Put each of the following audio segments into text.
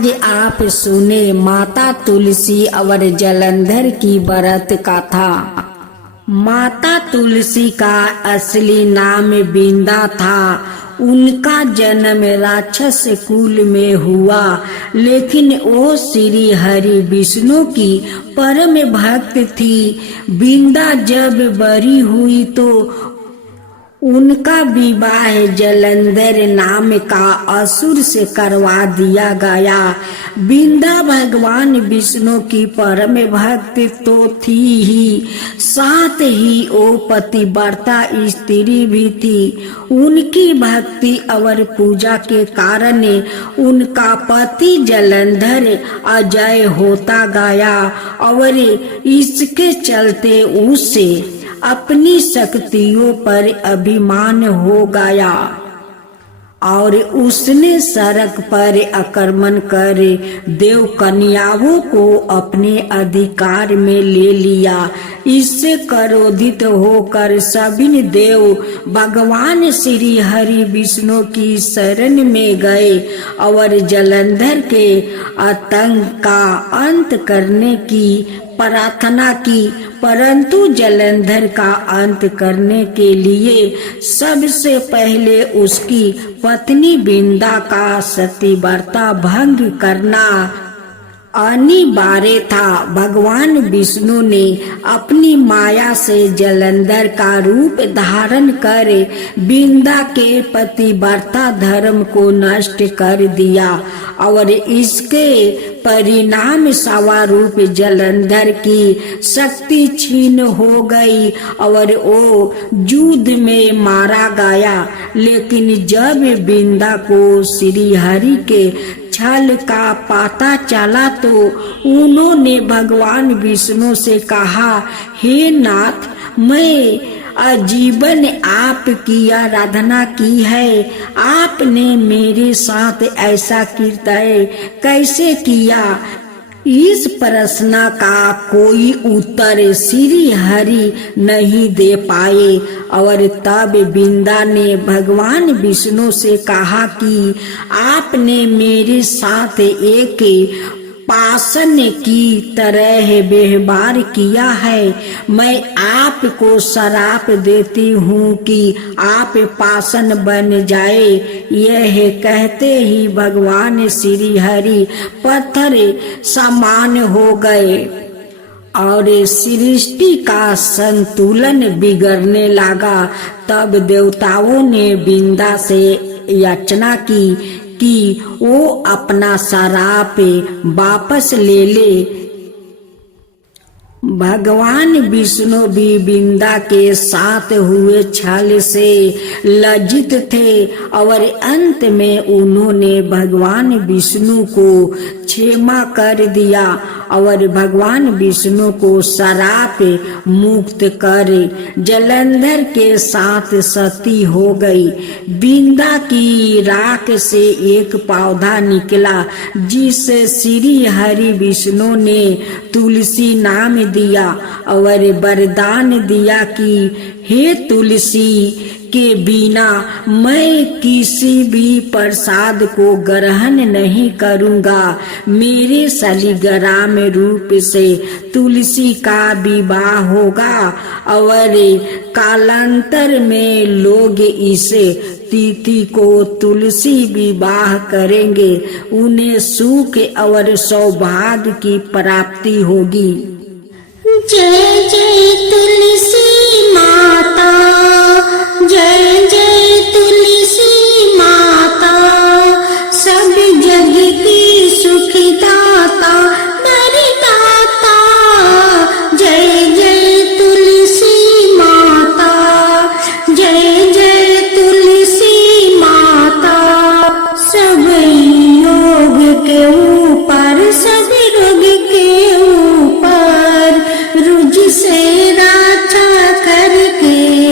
आज आप सुने माता तुलसी और जलंधर की व्रत कथा। माता तुलसी का असली नाम बिंदा था। उनका जन्म राक्षस कुल में हुआ, लेकिन वो श्री हरि विष्णु की परम भक्त थी। बिंदा जब बड़ी हुई तो उनका विवाह जलंधर नाम का असुर से करवा दिया गया। बिंदा भगवान विष्णु की परम भक्त तो थी ही, साथ ही वो पतिव्रता स्त्री भी थी। उनकी भक्ति और पूजा के कारण उनका पति जलंधर अजय होता गया और इसके चलते उसे अपनी शक्तियों पर अभिमान हो गया और उसने सड़क पर आक्रमण कर देव कन्याओं को अपने अधिकार में ले लिया। इससे क्रोधित होकर सभी देव भगवान श्री हरि विष्णु की शरण में गए और जलंधर के आतंक का अंत करने की प्रार्थना की। परंतु जलंधर का अंत करने के लिए सबसे पहले उसकी पत्नी बिंदा का सतीव्रता भंग करना अनिवार्य था। भगवान विष्णु ने अपनी माया से जलंधर का रूप धारण कर बिंदा के पतिव्रता धर्म को नष्ट कर दिया और इसके परिणाम स्वरूप जलंधर की शक्ति छीन हो गई और वो युद्ध में मारा गया। लेकिन जब बिंदा को श्री हरि के छल का पता चला तो उन्होंने भगवान विष्णु से कहा, हे नाथ, मैं आजीवन आपकी आराधना की है, आपने मेरे साथ ऐसा कृत्य कैसे किया? इस प्रश्न का कोई उत्तर श्री हरि नहीं दे पाए और तब बिंदा ने भगवान विष्णु से कहा कि आपने मेरे साथ एक पाषाण की तरह व्यवहार किया है। मैं आपको श्राप देती हूँ कि आप पाषाण बन जाए। यह कहते ही भगवान श्री हरि पत्थर समान हो गए और सृष्टि का संतुलन बिगड़ने लगा। तब देवताओं ने बिंदा से याचना की कि वो अपना श्राप वापस ले ले। भगवान विष्णु भी बिंदा के साथ हुए छल से लज्जित थे और अंत में उन्होंने भगवान विष्णु को क्षमा कर दिया और भगवान विष्णु को श्राप मुक्त कर जलंधर के साथ सती हो गई। बिंदा की राख से एक पौधा निकला जिसे श्री हरि विष्णु ने तुलसी नाम दिया और वरदान दिया कि हे तुलसी के बिना मैं किसी भी प्रसाद को ग्रहण नहीं करूंगा। मेरे शालिग्राम रूप से तुलसी का विवाह होगा और कालांतर में लोग इस तिथि को तुलसी विवाह करेंगे। उन्हें सुख और सौभाग्य की प्राप्ति होगी। जय जय तुलसी माता, जय जय तुलसी माता, सब जग की सुखदाता वरदाता। जय जय तुलसी माता, जय जय तुलसी माता, सब योग के ऊपर, सब रोग के ऊपर रुझ से रक्षा करके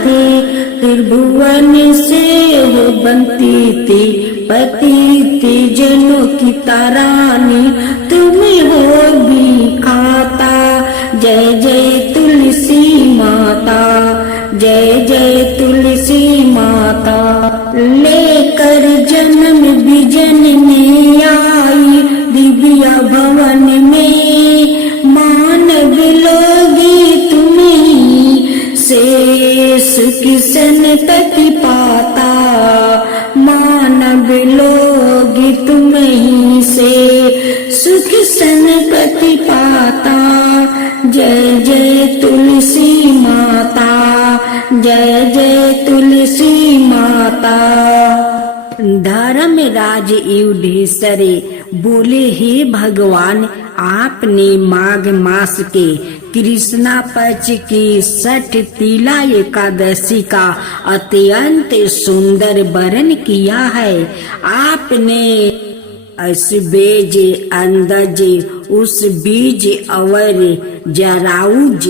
थे, त्रिभुवन से वो बनती थी, पतित जनों की तारानी, तुम्हें हो भी खाता। जय जय तुलसी माता, जय जय तुलसी माता। लेकर जन्म बिजन में आई, दिव्य भवन में मानव लोगी तुम्हीं से, सुख संतति पाता। मानव लोगी तुम्हीं से, सुख संपत्ति पाता। जय जय तुलसी माता, जय जय तुलसी माता। धर्मराज युधिष्ठिर बोले, हे भगवान, आपने माघ मास के कृष्णा पक्ष की छठ तिला एकादशी का अत्यंत सुंदर वर्णन किया है। आपने असबेज, अंदज, उस बीज और जराउज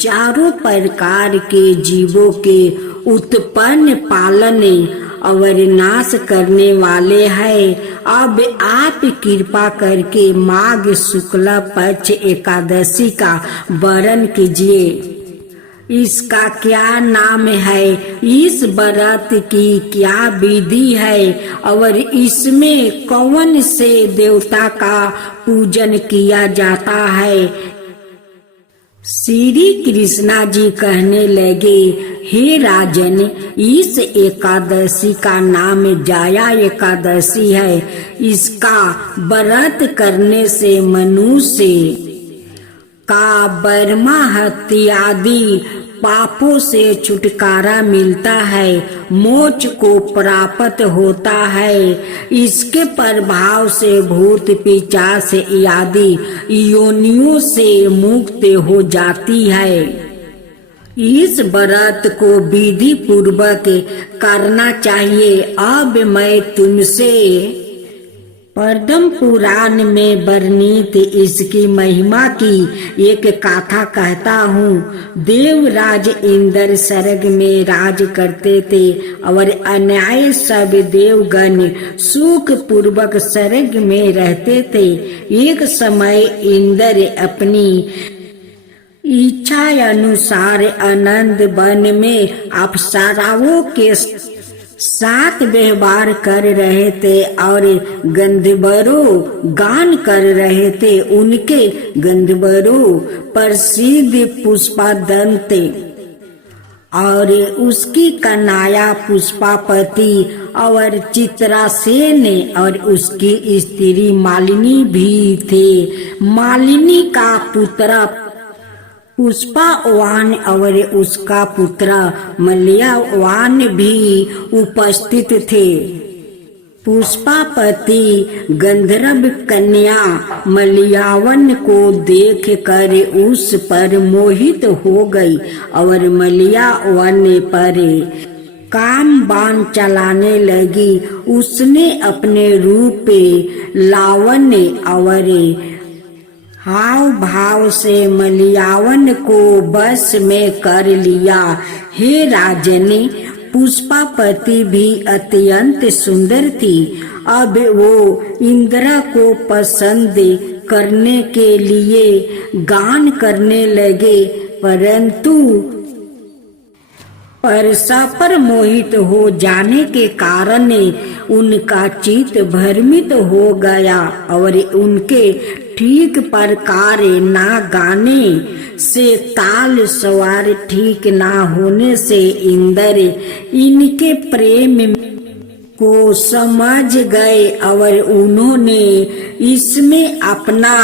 चारों प्रकार के जीवों के उत्पन्न, पालन और नाश करने वाले हैं। अब आप कृपा करके माघ शुक्ल पक्ष एकादशी का वर्णन कीजिए। इसका क्या नाम है, इस व्रत की क्या विधि है और इसमें कौन से देवता का पूजन किया जाता है। श्री कृष्णा जी कहने लगे, हे राजन, इस एकादशी का नाम जया एकादशी है। इसका व्रत करने से मनुष्य का बर्मा हत्या आदि पापों से छुटकारा मिलता है, मोक्ष को प्राप्त होता है। इसके प्रभाव से भूत पिशाच आदि योनियों से मुक्त हो जाती है। इस व्रत को विधि पूर्वक करना चाहिए। अब मैं तुमसे पद्म पुराण में वर्णित इसकी महिमा की एक गाथा कहता हूँ। देवराज इंद्र स्वर्ग में राज करते थे और अन्याय सब देवगण सुख पूर्वक स्वर्ग में रहते थे। एक समय इंद्र अपनी इच्छा अनुसार आनंद वन में अप्सराओं के साथ व्यवहार कर रहे थे और गंधर्वों गान कर रहे थे। उनके गंधर्वों प्रसिद्ध पुष्पादंत और उसकी कन्या पुष्पापति और चित्रासेन और उसकी स्त्री मालिनी भी थे। मालिनी का पुत्र पुष्पावान और उसका पुत्र मलयावान भी उपस्थित थे। पुष्पापति गंधर्व कन्या मलयावन को देख कर उस पर मोहित हो गई और मलयावन पर काम बाण चलाने लगी। उसने अपने रूप, लावण्य और हाव भाव से मलयावन को बस में कर लिया। हे राजन, पुष्पापति भी अत्यंत सुंदर थी। अब वो इंद्र को पसंद करने के लिए गान करने लगे, परंतु पर मोहित हो जाने के कारण उनका चित्त भ्रमित हो गया और उनके ठीक प्रकार ना गाने से, ताल सवार ठीक ना होने से इंद्र इनके प्रेम को समझ गए और उन्होंने इसमें अपना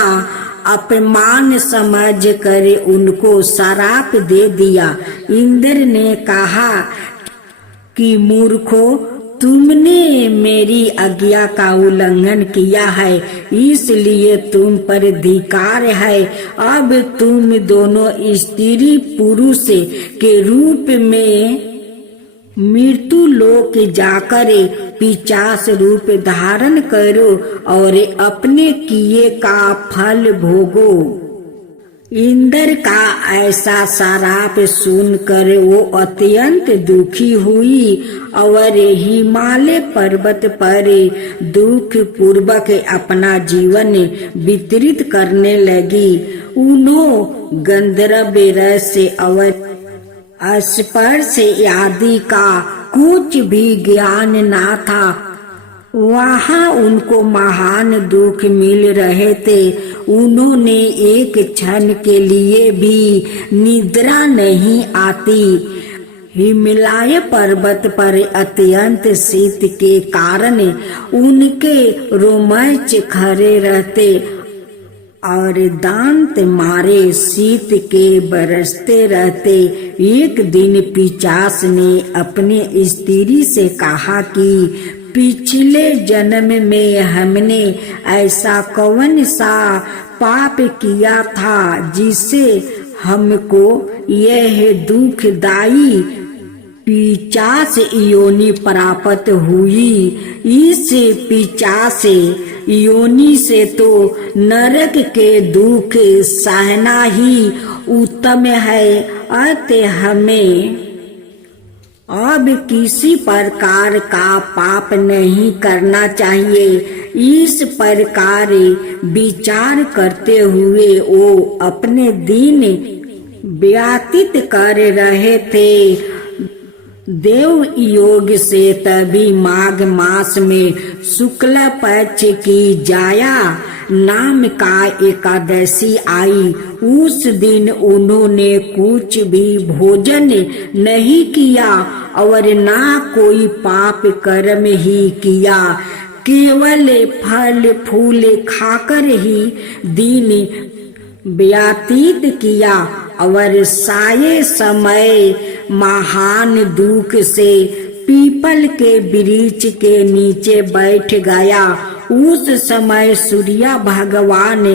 अपमान समझ कर उनको श्राप दे दिया। इंद्र ने कहा कि मूर्खो, तुमने मेरी आज्ञा का उल्लंघन किया है, इसलिए तुम पर धिक्कार है। अब तुम दोनों स्त्री पुरुष के रूप में मृत्यु लोक जाकर पिशाच रूप धारण करो और अपने किए का फल भोगो। इंद्र का ऐसा श्राप सुनकर वो अत्यंत दुखी हुई और हिमालय पर्वत पर दुख पूर्वक अपना जीवन व्यतीत करने लगी। उन्होंने गंधर्व रस और स्पर्श आदि का कुछ भी ज्ञान ना था। वहाँ उनको महान दुख मिल रहे थे। उन्होंने एक क्षण के लिए भी निद्रा नहीं आती। हिमालय पर्वत पर अत्यंत शीत के कारण उनके रोमांच खड़े रहते और दांत मारे शीत के बरसते रहते। एक दिन पिशाच ने अपने स्त्री से कहा कि पिछले जन्म में हमने ऐसा कौन सा पाप किया था जिससे हमको यह दुखदाई पिशाच योनि प्राप्त हुई। इस पिशाच योनि से तो नरक के दुख सहना ही उत्तम है। अतः हमें अब किसी प्रकार का पाप नहीं करना चाहिए। इस प्रकार विचार करते हुए वो अपने दिन व्यतीत कर रहे थे। देव योग से तभी माघ मास में शुक्ल पक्ष की जाया नाम का एकादशी आई। उस दिन उन्होंने कुछ भी भोजन नहीं किया और ना कोई पाप कर्म ही किया। केवल फल फूल खाकर ही दिन व्यतीत किया और साये समय महान दुख से पीपल के वृक्ष के नीचे बैठ गया। उस समय सूर्य भगवान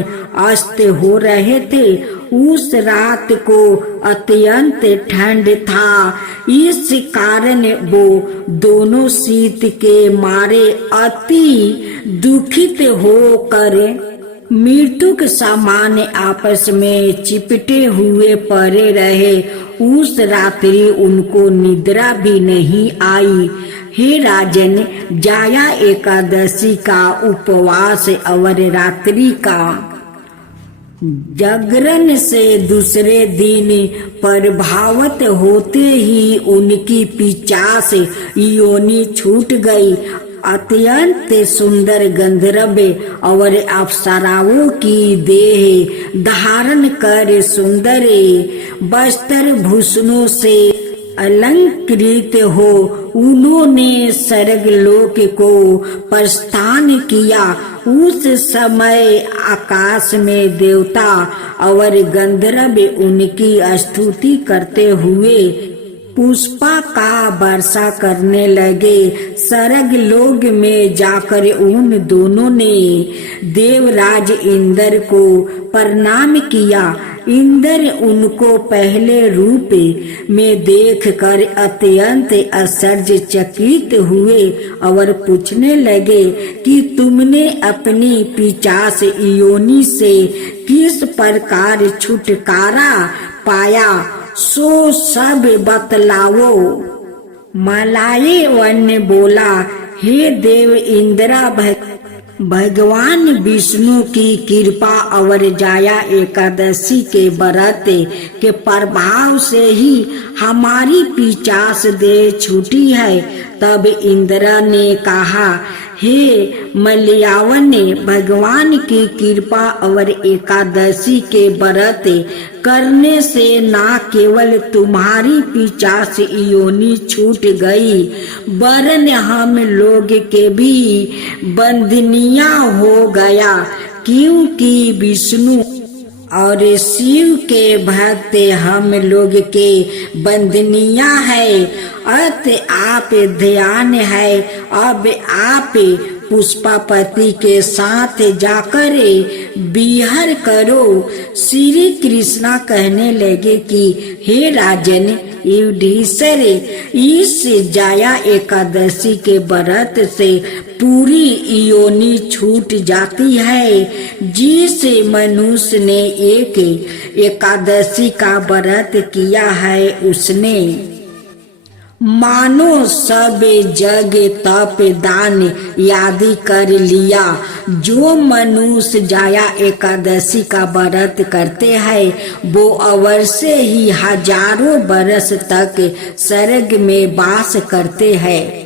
अस्त हो रहे थे। उस रात को अत्यंत ठंड था। इस कारण वो दोनों शीत के मारे अति दुखित होकर मृत्यु के समान आपस में चिपटे हुए पड़े रहे। उस रात्रि उनको निद्रा भी नहीं आई। हे राजन, जाया एकादशी का उपवास और रात्रि का जागरण से दूसरे दिन प्रभावित होते ही उनकी पिशाच योनि छूट गई। अत्यंत सुंदर गंधर्व और अप्सराओं की देह धारण कर सुंदर वस्त्र भूषणों से अलंकृत हो उन्होंने स्वर्गलोक को प्रस्थान किया। उस समय आकाश में देवता और गंधर्व उनकी स्तुति करते हुए पुष्पा का वर्षा करने लगे। स्वर्गलोक में जाकर उन दोनों ने देवराज इंद्र को प्रणाम किया। इंद्र उनको पहले रूप में देखकर अत्यंत आश्चर्यचकित हुए और पूछने लगे कि तुमने अपनी पिशाच योनि से किस प्रकार छुटकारा पाया, सो सब बतलाओ। मलाये वन ने बोला, हे देव इंद्रा, भगवान विष्णु की कृपा और जाया एकादशी के व्रत के प्रभाव से ही हमारी पिशाच देह छूटी है। तब इंद्र ने कहा, हे मलयावन, भगवान की कृपा और एकादशी के व्रत करने से न केवल तुम्हारी पिशाच योनि छूट गई, वरन हम लोग के भी बंधनिया हो गया, क्योंकि विष्णु और शिव के भक्त हम लोग के बंधनिया है। अत आप ध्यान है, अब आप पुष्पापति के साथ जाकर विहार करो। श्री कृष्णा कहने लगे कि हे राजन युधिष्ठिर, इस जाया एकादशी के व्रत से पूरी योनि छूट जाती है। जिस मनुष्य ने एक एकादशी का व्रत किया है उसने मानो सब जग तप दान आदि कर लिया। जो मनुष्य जाया एकादशी का व्रत करते हैं वो अवश्य ही हजारों बरस तक स्वर्ग में वास करते हैं।